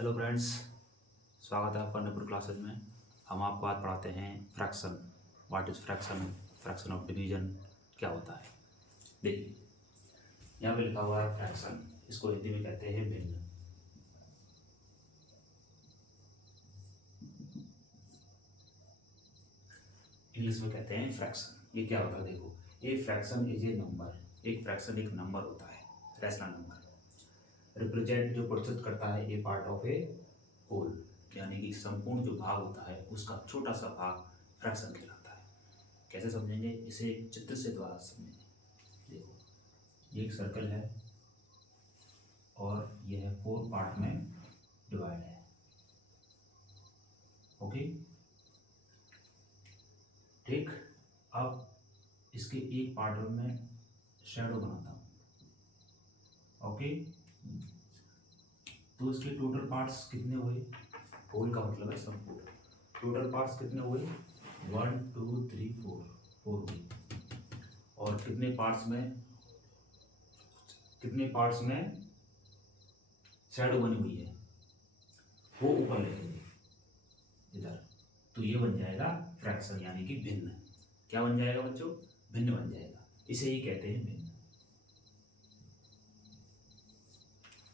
Hello friends, स्वागत है आपका नंबर क्लासेज में। हम आपको आज पढ़ाते हैं fraction. What is fraction, fraction of division क्या होता है। देखिए यहाँ पे लिखा हुआ है फ्रैक्शन, इसको हिंदी में कहते हैं भिन्न। इंग्लिश में कहते हैं फ्रैक्शन। ये क्या होता है, देखो ये फ्रैक्शन इज ए नंबर। एक फ्रैक्शन एक नंबर होता है, रैशनल नंबर। रिप्रेजेंट जो प्रतिनिधित्व करता है ए पार्ट ऑफ ए होल, यानी कि संपूर्ण जो भाग होता है उसका छोटा सा भाग फ्रैक्शन कहलाता है। कैसे समझेंगे, इसे एक चित्र से द्वारा समझेंगे। देखो ये एक सर्कल है और यह 4 पार्ट में डिवाइड है। ओके ठीक, अब इसके एक पार्ट में मैं शैडो बनाता हूँ। ओके तो इसके टोटल पार्ट्स कितने हुए, होल का मतलब है संपूर्ण। टोटल पार्ट्स कितने हुए, 1 2 3 4 हुए। और कितने पार्ट्स में शैडो बनी हुई है वो ऊपर लिखेंगे इधर। तो ये बन जाएगा फ्रैक्शन, यानी कि भिन्न। क्या बन जाएगा बच्चों, भिन्न बन जाएगा। इसे ही कहते हैं भिन्न।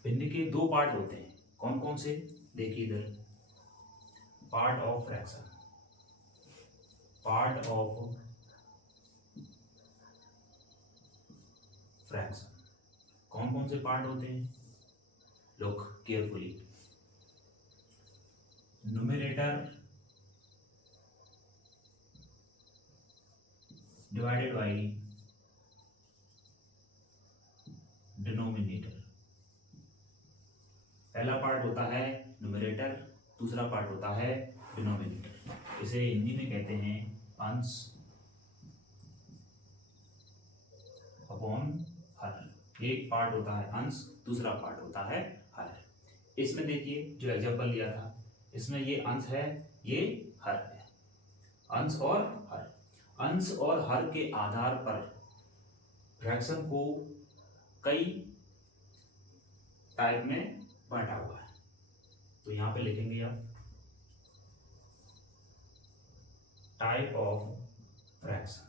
भिन्न के 2 पार्ट होते हैं, कौन कौन से, देखिए इधर। Part of fraction, part of fraction कौन कौन से पार्ट होते हैं, look carefully. Numerator divided by denominator. पहला पार्ट होता है न्यूमरेटर, दूसरा पार्ट होता है डिनोमिनेटर। इसे हिंदी में कहते हैं अंश अपॉन हर। एक पार्ट होता है अंश, दूसरा पार्ट होता है हर। इसमें देखिए जो एग्जांपल लिया था, इसमें ये अंश है, ये हर है। अंश और हर, अंश और हर के आधार पर फ्रैक्शन को कई टाइप में बांटा हुआ है। तो यहां पे लिखेंगे आप टाइप ऑफ फ्रैक्शन।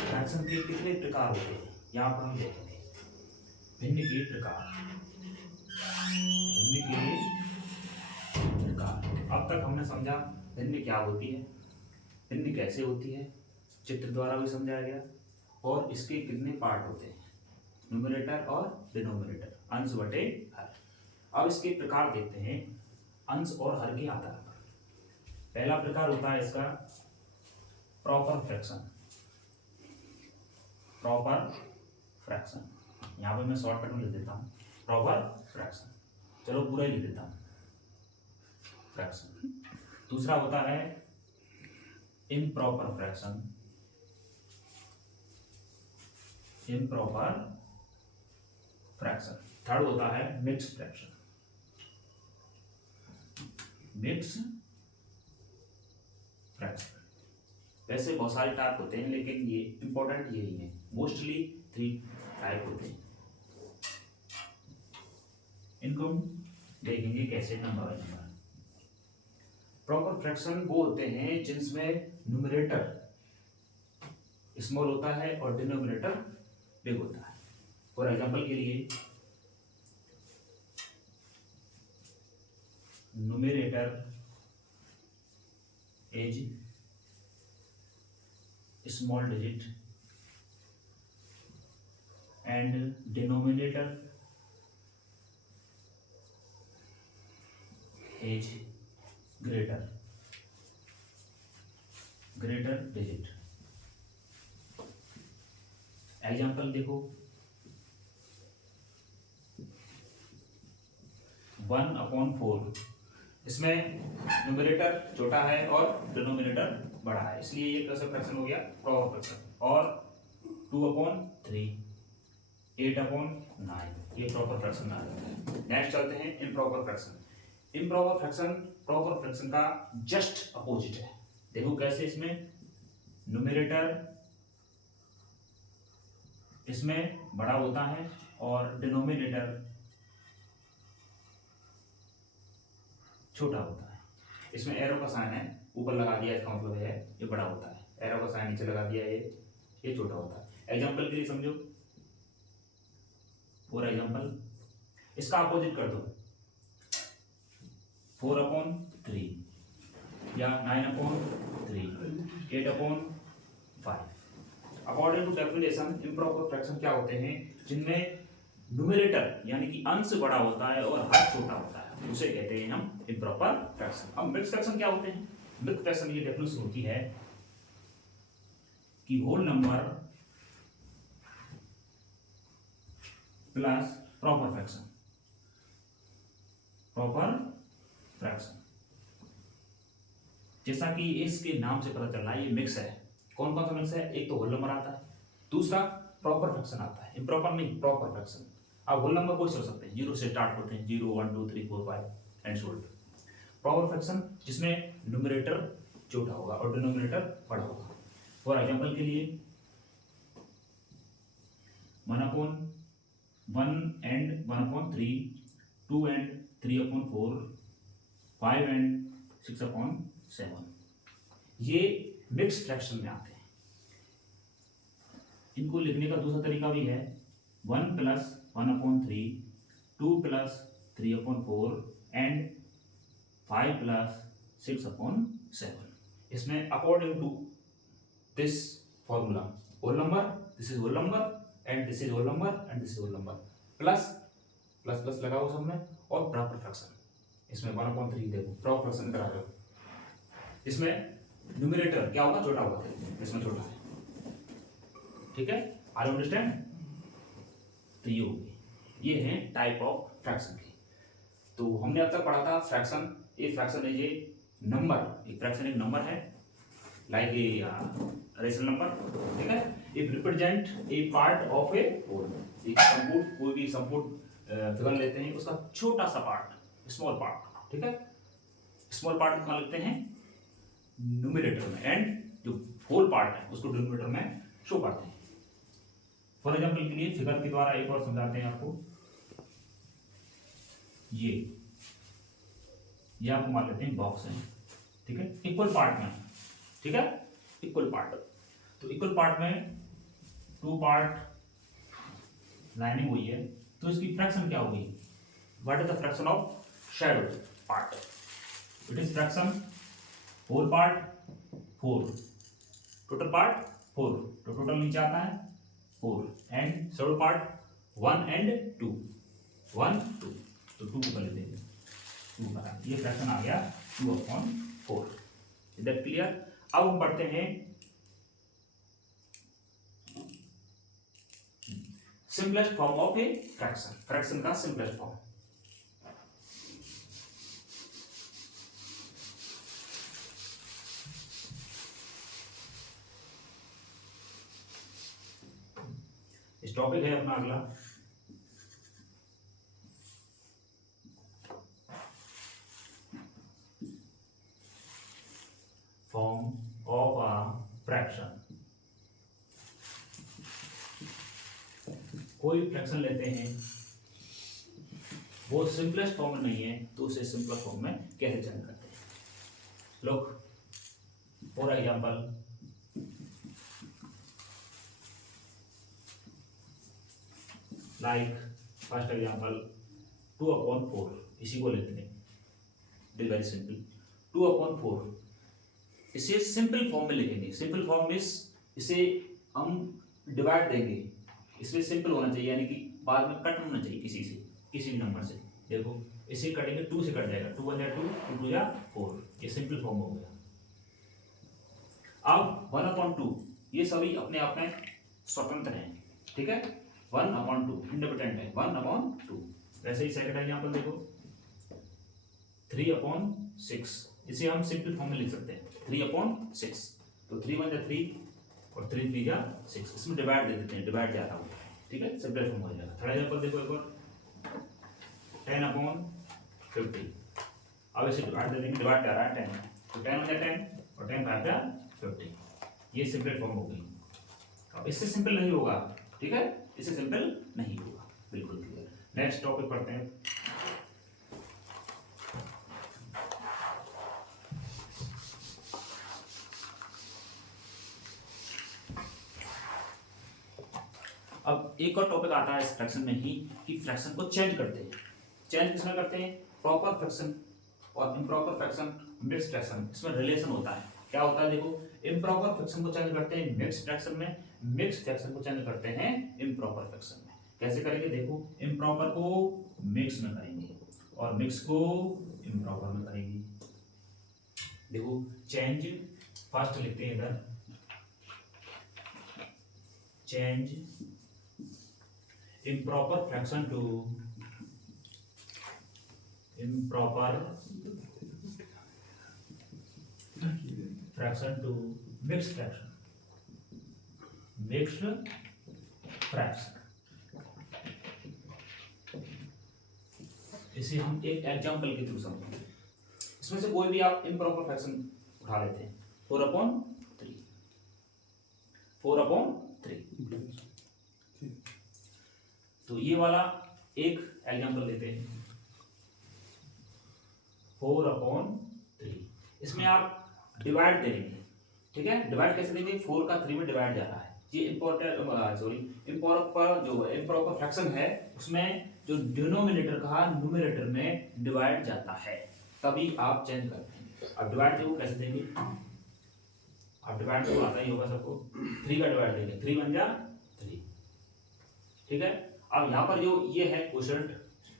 फ्रैक्शन के कितने प्रकार होते हैं यहां पर हम देखेंगे। भिन्न के प्रकार, भिन्न के प्रकार। अब तक हमने समझा भिन्न क्या होती है, भिन्न कैसे होती है, चित्र द्वारा भी समझाया गया, और इसके कितने पार्ट होते हैं, न्यूमरेटर और डिनोमिनेटर, अंश बटे हर। अब इसके प्रकार देखते हैं अंश और हर के आधार पर। पहला प्रकार होता है इसका प्रॉपर फ्रैक्शन। प्रॉपर फ्रैक्शन यहाँ पे मैं शॉर्टकट में लिख देता हूँ प्रॉपर फ्रैक्शन। चलो पूरा ही लिख देता हूँ फ्रैक्शन। दूसरा होता है improper fraction. Improper fraction. Third होता है मिक्स फ्रैक्शन। Mix fraction. वैसे बहुत सारे टाइप होते हैं, लेकिन ये इंपॉर्टेंट यही है, मोस्टली 3 टाइप होते हैं। इनको देखेंगे कैसे number by number. Proper fraction वो होते हैं जिसमें न्यूमरेटर स्मॉल होता है और डिनोमिनेटर बिग होता है। फॉर एग्जांपल के लिए numerator is small digit and denominator is greater digit। Example देखो, 1/4, इसमें न्यूमरेटर छोटा है और डिनोमिनेटर बड़ा है, इसलिए ये कैसा फ्रैक्शन हो गया, प्रॉपर फ्रैक्शन। और 2/3, 8/9, ये प्रॉपर फ्रैक्शन आ जाता है। नेक्स्ट चलते हैं improper fraction. Improper fraction proper fraction का जस्ट अपोजिट है। देखो कैसे, इसमें न्यूमरेटर इसमें बड़ा होता है और डिनोमिनेटर छोटा होता है। इसमें एरो का साइन है, ऊपर लगा दिया, इसका मतलब है ये बड़ा होता है, एरो का साइन नीचे लगा दिया, ये छोटा होता है। एग्जाम्पल के लिए समझो, फॉर एग्जाम्पल इसका अपोजिट कर दो, 4/3 या 9/3, 8/5। According to calculation improper fraction क्या होते हैं, जिनमें न्यूमरेटर यानी कि अंश बड़ा होता है और हर छोटा होता है, उसे कहते हैं हम इम्प्रॉपर फ्रैक्शन। अब मिक्स्ड फ्रैक्शन क्या होते हैं? मिक्स्ड फ्रैक्शन की डेफिनेशन होती है कि whole number plus proper fraction, proper fraction. जैसा कि इसके नाम से पता चल रहा है ये मिक्स है। कौन कौन सा मिक्स है? एक तो होल नंबर आता है, दूसरा प्रॉपर फ्रैक्शन आता है, इम्प्रॉपर नहीं प्रॉपर फ्रैक्शन। आप होल नंबर कोई सोच सकते हैं, 0 से स्टार्ट होते हैं, 0 1 2 3 4 5 and so on. Proper fraction जिसमें न्यूमरेटर छोटा होगा और डिनोमिनेटर बड़ा होगा। फॉर एग्जांपल के लिए 1/1 एंड 1/3, 2 एंड 3/4, 5 एंड 6/7, ये मिक्स्ड फ्रैक्शन में आते हैं। इनको लिखने का दूसरा तरीका भी है, 1 + 1/3, 2 + 3/4 एंड 5 + 6/7। इसमें according to this formula, whole number, this is whole number and this is whole number and this is whole number, plus plus plus लगाओ सब में, और प्रॉपर फ्रैक्शन। इसमें 1/3 देखो प्रॉपर फ्रैक्शन करा रहे हो, इसमें न्यूमरेटर क्या होगा? छोटा होगा, इसमें छोटा है। ठीक है, आर यू अंडरस्टैंड? तो ये होगी, ये है टाइप ऑफ फ्रैक्शन की। तो हमने अब तक पढ़ा था फ्रैक्शन। ए फ्रैक्शन है ये नंबर, एक फ्रैक्शन एक नंबर है, लाइक ए रेशनल नंबर। ठीक है, it represent a part of a whole. एक संपूर्ण, कोई भी संपूर्ण फिगर लेते हैं, उसका छोटा सा पार्ट, स्मॉल पार्ट। ठीक है, स्मॉल पार्ट कहाँ लिखते हैं? न्यूमरेटर में, एंड जो होल पार्ट है उसको डिनोमिनेटर में शो करते हैं। फॉर एग्जांपल के लिए फिगर के द्वारा एक और समझाते हैं आपको। ये आपको मान लेते हैं बॉक्स है, ठीक है, इक्वल पार्ट में, ठीक है, इक्वल पार्ट। तो इक्वल पार्ट में 2 पार्ट लाइनिंग हुई है, तो इसकी फ्रैक्शन क्या होगी? What is the fraction of shadow part? It is fraction whole part 4, total part 4, तो टोटल नीचे आता है 4, एंड शैडो पार्ट 1 एंड 2, 1 2, तो 2 को पहले देंगे, 2 का ये फ्रैक्शन आ गया 2/4। Is that clear? अब हम पढ़ते हैं simplest form of a fraction, fraction का सिंपलेस्ट फॉर्म। इस टॉपिक है अपना अगला, फॉर्म ऑफ अ फ्रैक्शन। कोई फ्रैक्शन लेते हैं, वो सिंपलेस्ट फॉर्म में नहीं है, तो उसे सिंपलेस्ट फॉर्म में कैसे चेंज करते हैं? Look, for example like first example 2/4, इसी को लेते हैं, इट इज वेरी सिंपल। 2/4 इसे सिंपल फॉर्म में लिखेंगे। सिंपल फॉर्म इस, इसे हम डिवाइड देंगे, इसमें सिंपल होना चाहिए, यानी कि बाद में कट होना चाहिए किसी से, किसी भी नंबर से। देखो इसे कटेंगे, 2 से कट जाएगा, 2 1 2, 2 2 4, ये सिंपल फॉर्म हो गया। अब 1/2 ये सभी अपने आप में स्वतंत्र हैं, ठीक है, 1/2 इंडिपेंडेंट है, 1/2। वैसे ही सेकंड एग्जांपल देखो 3/6, इसे हम सिंपल फॉर्म में लिख सकते हैं 3/6, तो 3 1 3 और 3 3 6, इसमें डिवाइड दे देते हैं, डिवाइड ज़्यादा होता है, ठीक है, सिंपल फॉर्म हो जाएगा। थर्ड एग्जांपल देखो एक और 10/50, अब इसे डिवाइड दे देंगे, डिवाइड कर रहा है 10, तो 10 1 10 और 10 5 50, ये सिंपल फॉर्म हो गई। अब इससे सिंपल नहीं होगा, ठीक है, इससे सिंपल नहीं होगा। बिल्कुल क्लियर। नेक्स्ट टॉपिक पढ़ते हैं। अब एक और टॉपिक आता है इस फ्रैक्शन में ही कि फ्रैक्शन को चेंज करते हैं। चेंज किसमें करते हैं? प्रॉपर फ्रैक्शन और इम्प्रॉपर फ्रैक्शन, मिक्स्ड फ्रैक्शन, इसमें रिलेशन होता है। क्या होता है देखो, इम्प्रॉपर फ्रैक्शन को चेंज करते हैं मिक्स्ड फ्रैक्शन में, मिक्स्ड फ्रैक्शन को चेंज करते हैं इम्प्रॉपर फ्रैक्शन में। कैसे करेंगे देखो, इम्प्रॉपर को मिक्स में करेंगे और मिक्स को इम्प्रॉपर में करेंगे। देखो चेंज फर्स्ट लिखते हैं इधर, change improper fraction to improper fraction to mixed fraction, mixed fraction। इसे हम एक एग्जांपल के थ्रू समझेंगे। इसमें से कोई भी आप इम्प्रॉपर फ्रैक्शन उठा लेते हैं, 4/3, 4/3। तो ये वाला एक एग्जांपल लेते हैं, 4/3। इसमें आप डिवाइड देंगे, ठीक है। डिवाइड कैसे देंगे? 4 का 3 में डिवाइड जा रहा है। ये इम्प्रॉपर जो इम्प्रॉपर फ्रैक्शन है उसमें जो डिनोमिनेटर का न्यूमरेटर में डिवाइड जाता है, तभी आप चेंज करते हैं। अब डिवाइड देखो कैसे देंगे, अब डिवाइड तो आता ही होगा सबको, 3 का डिवाइड देंगे, 3 बन जा 3, ठीक है। अब यहाँ पर जो ये है क्वोशंट,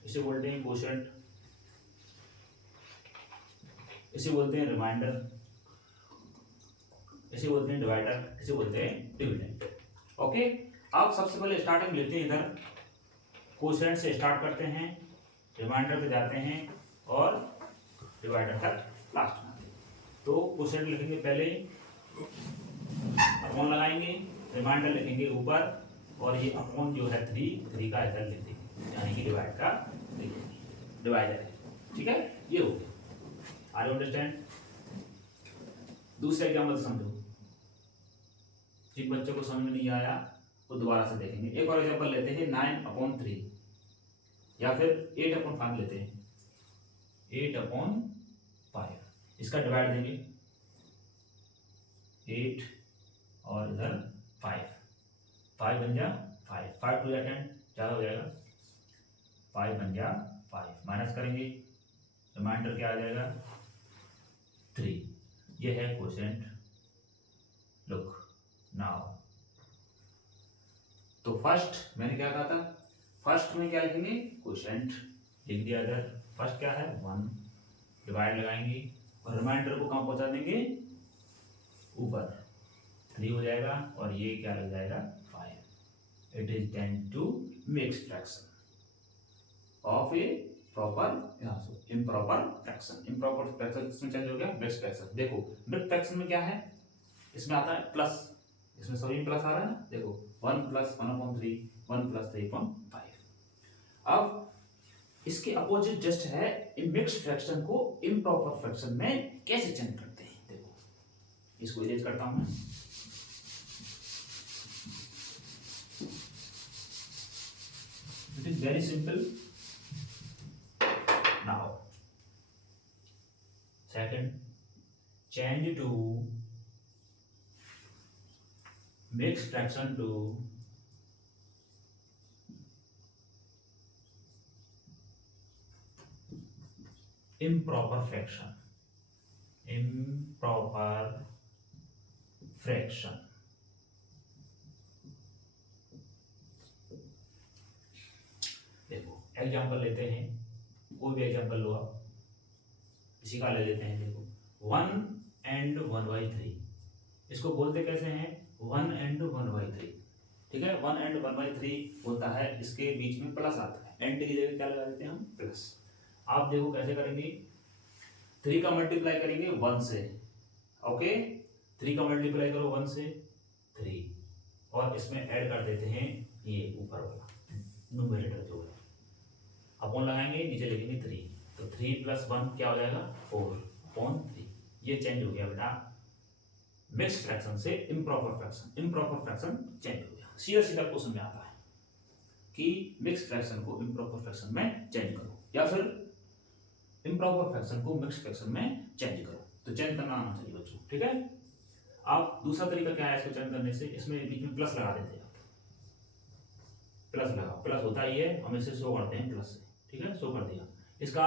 इसे बोलते हैं क्वोशंट, इसे बोलते हैं रिमाइंडर, इसे बोलते हैं डिवाइडर, इसे बोलते हैं डिविडेंड। ओके, अब सबसे पहले स्टार्टिंग लेते हैं इधर, क्वोशंट से स्टार्ट करते हैं, रिमाइंडर पे जाते हैं और डिवाइडर तक लास्ट में आते हैं। तो क्वोशंट लिखेंगे पहले, अपॉन लगाएंगे, रिमाइंडर लिखेंगे ऊपर, और ये अपॉन जो है 3 का इधर लिख देंगे, यानी कि डिवाइड का लिख देंगे, डिवाइडर है, ठीक है। ये हो गया, आर यू अंडरस्टैंड? दूसरा एग्जाम्पल समझो, जिन बच्चों को समझ में नहीं आया वो दोबारा से देखेंगे। एक और एग्जाम्पल लेते हैं, 9/3, या फिर 8/5 लेते हैं, 8/5। इसका डिवाइड देंगे 8 और इधर 5, 5 बन जा 5, 5 2 या 10 ज़्यादा हो जाएगा, 5 बन जा 5, माइनस करेंगे, रिमाइंडर क्या आ जाएगा 3। ये है क्वोशंट। लुक नाउ, तो फर्स्ट मैंने क्या कहा था, फर्स्ट में क्या लिखेंगे? क्वोशंट लिख दिया इधर, फर्स्ट क्या है 1, डिवाइड लगाएंगे और रिमाइंडर को कहाँ पहुंचा देंगे? ऊपर, 3 हो जाएगा और ये क्या लग जाएगा 5। It is tend to mix fraction of a proper improper fraction. Improper fraction किसमें चेंज हो गया? Mix fraction. देखो मिक्स फ्रैक्शन में क्या है, इसमें आता है प्लस, इसमें सभी प्लस आ रहा है ना, देखो 1 + 1/3, 1 + 3/5। अब इसके अपोजिट जस्ट है, मिक्स फ्रैक्शन को इम्प्रॉपर फ्रैक्शन में कैसे चेंज करते हैं। देखो इसको इरेज करता हूं मैं, it is very simple. Now second, change to mix fraction to improper fraction, improper fraction। देखो एग्जांपल लेते हैं, कोई भी एग्जांपल लो आप, इसी का ले लेते हैं। देखो 1 and 1/3, इसको बोलते कैसे हैं? 1 and 1/3, ठीक है। 1 and 1/3 होता है, इसके बीच में प्लस आता है, एंड की जगह क्या लगा देते हैं हम? प्लस। आप देखो कैसे करेंगे, 3 का मल्टीप्लाई करेंगे 1 से, ओके, 3 का मल्टीप्लाई करो 1 से 3, और इसमें ऐड कर देते हैं ये ऊपर वाला न्यूमरेटर जो है, अपॉन लगाएंगे, नीचे लिखेंगे 3, तो 3 + 1 क्या हो जाएगा 4/3। ये चेंज हो गया बेटा मिक्स फ्रैक्शन से improper fraction, improper fraction change हो गया। सीधा सीधा क्वेश्चन में आता है। कि मिक्स फ्रैक्शन को इम्प्रॉपर फ्रैक्शन में चेंज करो, या फिर इम्प्रॉपर फ्रैक्शन को मिक्स फ्रैक्शन में चेंज करो। तो चेंज करना आना चाहिए बच्चों, ठीक है। आप दूसरा तरीका क्या है इसको चेंज करने से, इसमें बीच में प्लस लगा देते हैं आप, प्लस लगा, प्लस होता ही है, हम इसे शो करते हैं प्लस से, ठीक है, शो कर दिया। इसका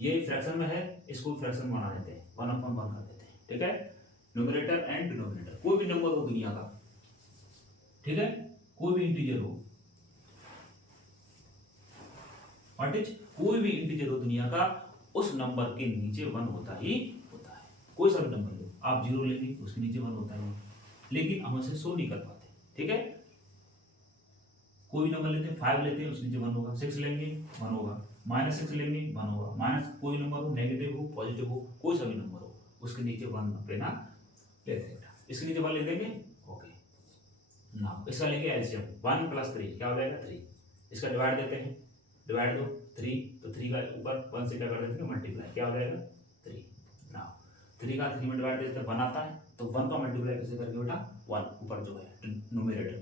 ये फ्रैक्शन में है, इसको फ्रैक्शन में बना देते हैं, 1/1 कर देते हैं, ठीक है। न्यूमरेटर एंड डिनोमिनेटर, कोई भी नंबर हो दुनिया का, ठीक है, कोई भी इंटीजर हो, व्हाट इज, कोई भी इंटीजर हो दुनिया का, उस नंबर के नीचे 1 होता ही होता है। कोई सा भी नंबर लो, आप 0 लेंगे उसके नीचे 1 होता है, लेकिन हम इसे शो नहीं कर पाते, ठीक है। कोई भी नंबर लेते हैं, 5 लेते हैं उसके नीचे 1 होगा, 6 लेंगे 1 होगा, -6 लेंगे 1 होगा, माइनस कोई नंबर हो, नेगेटिव हो, पॉजिटिव हो, कोई सा भी नंबर हो, उसके नीचे 1 लेना लेते हैं। इसके नीचे 1 ले देंगे, ओके। ना इसका लेंगे एलसीएम, 1 + 3 क्या हो जाएगा 3। इसका डिवाइड देते हैं, डिवाइड दो 3, तो 3 का ऊपर 1 से क्या कर देते हैं मल्टीप्लाई, क्या हो जाएगा 3। ना 3 का 3 में डिवाइड देते हैं 1 आता है, तो 1 का मल्टीप्लाई कैसे करेंगे बेटा, 1 ऊपर जो है न्यूमरेटर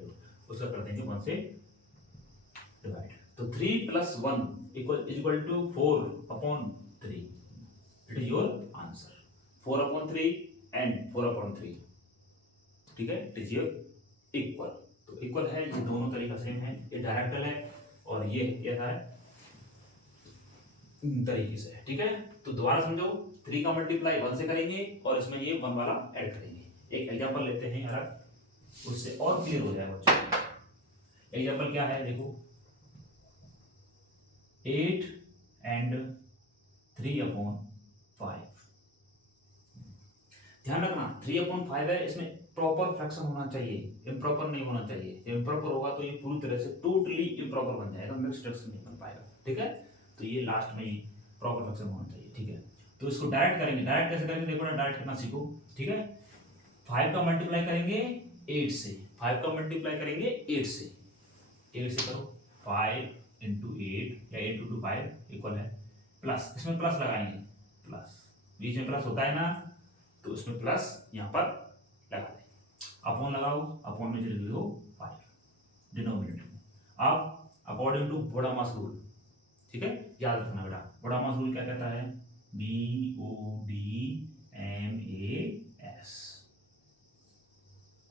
उसका कर देंगे 1 से डिवाइड। तो 3 + 1 equal to 4/3, it is your answer, 4/3 and 4/3, ठीक है, इट इज योर इक्वल। तो इक्वल है, ये दोनों तरीका सेम है, ये डायरेक्टल है और ये कैसा है तरीके से है, ठीक है। तो दोबारा समझो, 3 का मल्टीप्लाई 1 से करेंगे और इसमें ये 1 वाला ऐड करेंगे। एक एग्जांपल लेते हैं यार, उससे और क्लियर हो जाएगा बच्चों। एग्जांपल क्या है देखो, 8 and 3/5। ध्यान रखना 3/5 है, इसमें प्रॉपर फ्रैक्शन होना चाहिए, इम्प्रॉपर नहीं होना चाहिए। इम्प्रॉपर होगा तो ये पूरी तरह से टोटली इम्प्रॉपर बन जाएगा, मिक्स्ड फ्रैक्शन नहीं बन पाएगा, ठीक है। तो ये लास्ट में प्रॉपर फ्रैक्शन होना चाहिए, ठीक है। तो इसको डायरेक्ट करेंगे, डायरेक्ट कैसे करेंगे देखो ना, डायरेक्ट करना सीखो, ठीक है। 5 का मल्टीप्लाई करेंगे 8 से, 5 का मल्टीप्लाई करेंगे 8 से, 8 से करो, 5 × 8 या 8 × 5 इक्वल है प्लस, इसमें प्लस लगाएंगे, प्लस बीच में प्लस होता है ना, तो इसमें प्लस यहाँ पर लगा दें, अपॉन लगाओ, अपॉन में चले हो 5 डिनोमिनेटर में। अब अकॉर्डिंग टू बोडामास रूल, ठीक है, याद रखना बेटा, बोडामास रूल क्या कहता है, BODMAS।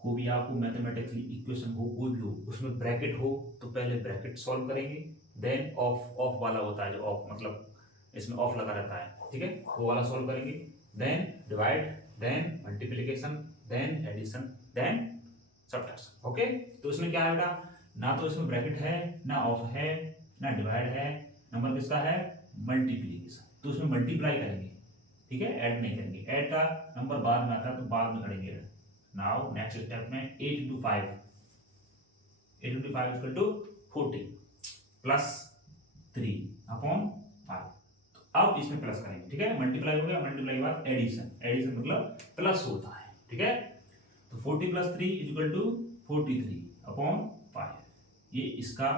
कोई भी आपको मैथमेटिकली इक्वेशन हो, कोई भी हो, उसमें ब्रैकेट हो तो पहले ब्रैकेट सॉल्व करेंगे, देन ऑफ वाला होता है, जो ऑफ मतलब इसमें ऑफ लगा रहता है, ठीक है, वो वाला सॉल्व करेंगे, then divide, then multiplication, then addition, then subtraction, okay. तो इसमें क्या है बेटा, ना तो इसमें ब्रैकेट है, ना ऑफ है, ना डिवाइड है, नंबर किसका है मल्टीप्लिकेशन, तो उसमें मल्टीप्लाई करेंगे, ठीक है, ऐड नहीं करेंगे, ऐड का नंबर बाद में आता है तो बाद में करेंगे ऐड। नाउ नेक्स्ट स्टेप में 8 × 5, 8 × 5 इक्वल टू 40 प्लस 3/5। तो अब इसमें प्लस करेंगे, ठीक है, मल्टीप्लाई हो गया, मल्टीप्लाई के बाद एडिशन, एडिशन मतलब प्लस होता है, ठीक है। तो 40 + 3 इक्वल टू 43/5। ये इसका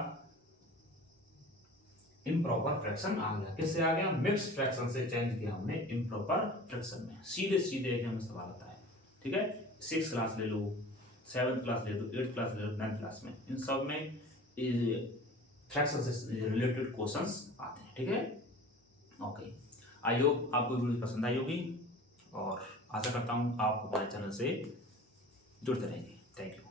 इम्प्रॉपर फ्रैक्शन आ गया, किससे आ गया, मिक्स फ्रैक्शन से चेंज किया हमने इम्प्रॉपर फ्रैक्शन में। सीधे सीधे एग्जाम में सवाल आता है, ठीक है। 6th क्लास ले लो, 7th क्लास ले लो, 8th क्लास ले लो, 9th क्लास में, इन सब में फ्रैक्शन से रिलेटेड क्वेश्चंस आते हैं, ठीक है। ओके, आई होप आपको वीडियो पसंद आई होगी और आशा करता हूँ आप हमारे चैनल से जुड़ते रहेंगे। Thank you.